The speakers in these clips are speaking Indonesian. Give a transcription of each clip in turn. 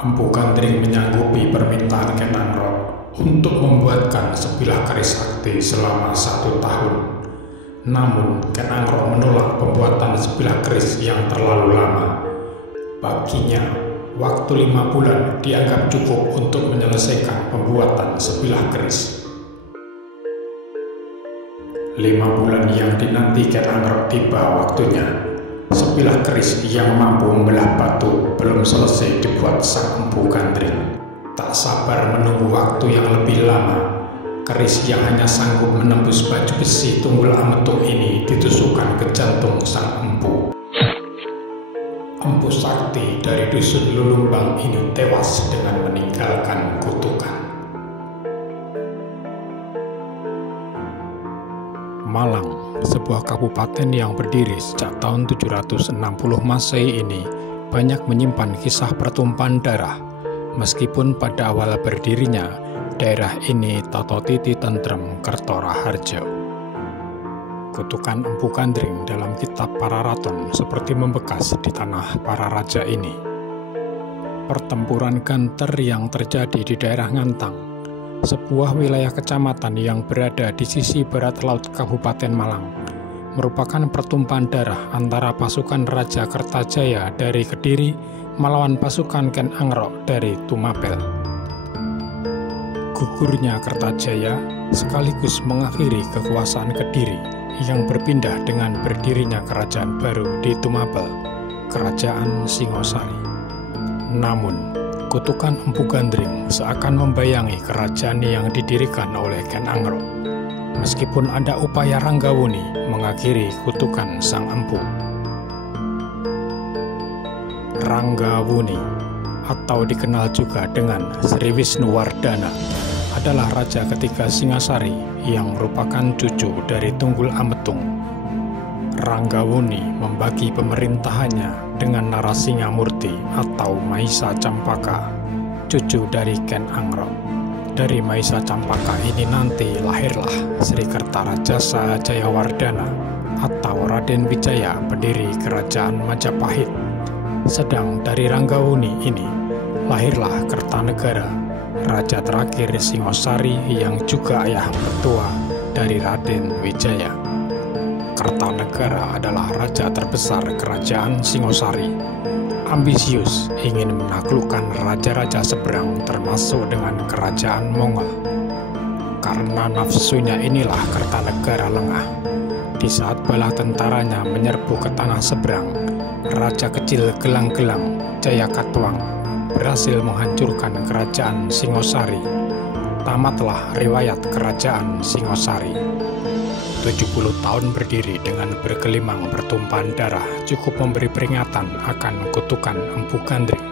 Empu Gandring menyanggupi permintaan Ken Angrok untuk membuatkan sebilah keris sakti selama 1 tahun. Namun, Ken Angrok menolak pembuatan sebilah keris yang terlalu lama. Baginya, waktu 5 bulan dianggap cukup untuk menyelesaikan pembuatan sebilah keris. 5 bulan yang dinanti Ken Angrok tiba waktunya. Sebilah keris yang mampu membelah batu belum selesai dibuat sang Empu Gandring. Tak sabar menunggu waktu yang lebih lama, keris yang hanya sanggup menembus baju besi Tunggul Ametung ini ditusukkan ke jantung sang empu. Empu sakti dari dusun Lulumbang ini tewas dengan meninggalkan kutukan. Malang, sebuah kabupaten yang berdiri sejak tahun 760 Masehi ini, banyak menyimpan kisah pertumpahan darah. Meskipun pada awal berdirinya, daerah ini Toto Titi Tentrem Kertoraharjo. Kutukan Empu Gandring dalam kitab Pararaton seperti membekas di tanah para raja ini. Pertempuran Ganter yang terjadi di daerah Ngantang, sebuah wilayah kecamatan yang berada di sisi barat laut Kabupaten Malang, merupakan pertumpahan darah antara pasukan Raja Kertajaya dari Kediri melawan pasukan Ken Angrok dari Tumapel. Gugurnya Kertajaya sekaligus mengakhiri kekuasaan Kediri yang berpindah dengan berdirinya kerajaan baru di Tumapel, Kerajaan Singosari. Namun, kutukan Empu Gandring seakan membayangi kerajaan yang didirikan oleh Ken Angrok, meskipun ada upaya Ranggawuni mengakhiri kutukan sang empu. Ranggawuni, atau dikenal juga dengan Sri Wisnuwardana, adalah raja ketiga Singasari yang merupakan cucu dari Tunggul Ametung. Ranggawuni membagi pemerintahannya dengan Narasingamurti atau Mahisa Campaka, cucu dari Ken Angrok. Dari Mahisa Campaka ini nanti lahirlah Sri Kertarajasa Jayawardana atau Raden Wijaya, pendiri kerajaan Majapahit. Sedang dari Ranggawuni ini lahirlah Kertanegara, raja terakhir Singosari yang juga ayah mertua dari Raden Wijaya. Kertanegara adalah raja terbesar kerajaan Singosari. Ambisius ingin menaklukkan raja-raja seberang termasuk dengan kerajaan Mongol. Karena nafsunya inilah Kertanegara lengah. Di saat bala tentaranya menyerbu ke tanah seberang, raja kecil Gelang-Gelang Jayakatwang berhasil menghancurkan kerajaan Singosari. Tamatlah riwayat kerajaan Singosari. 70 tahun berdiri dengan bergelimang pertumpahan darah cukup memberi peringatan akan kutukan Empu Gandring,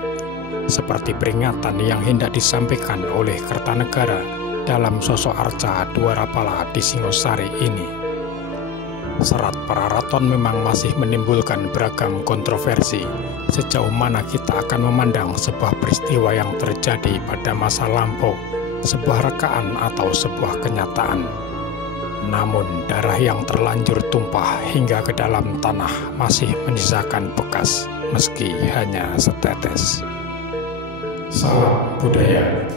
seperti peringatan yang hendak disampaikan oleh Kertanegara dalam sosok Arca Dwarapala di Singosari ini. Serat Pararaton memang masih menimbulkan beragam kontroversi sejauh mana kita akan memandang sebuah peristiwa yang terjadi pada masa lampau, sebuah rekaan atau sebuah kenyataan. Namun darah yang terlanjur tumpah hingga ke dalam tanah masih menyisakan bekas meski hanya setetes. Salam budaya.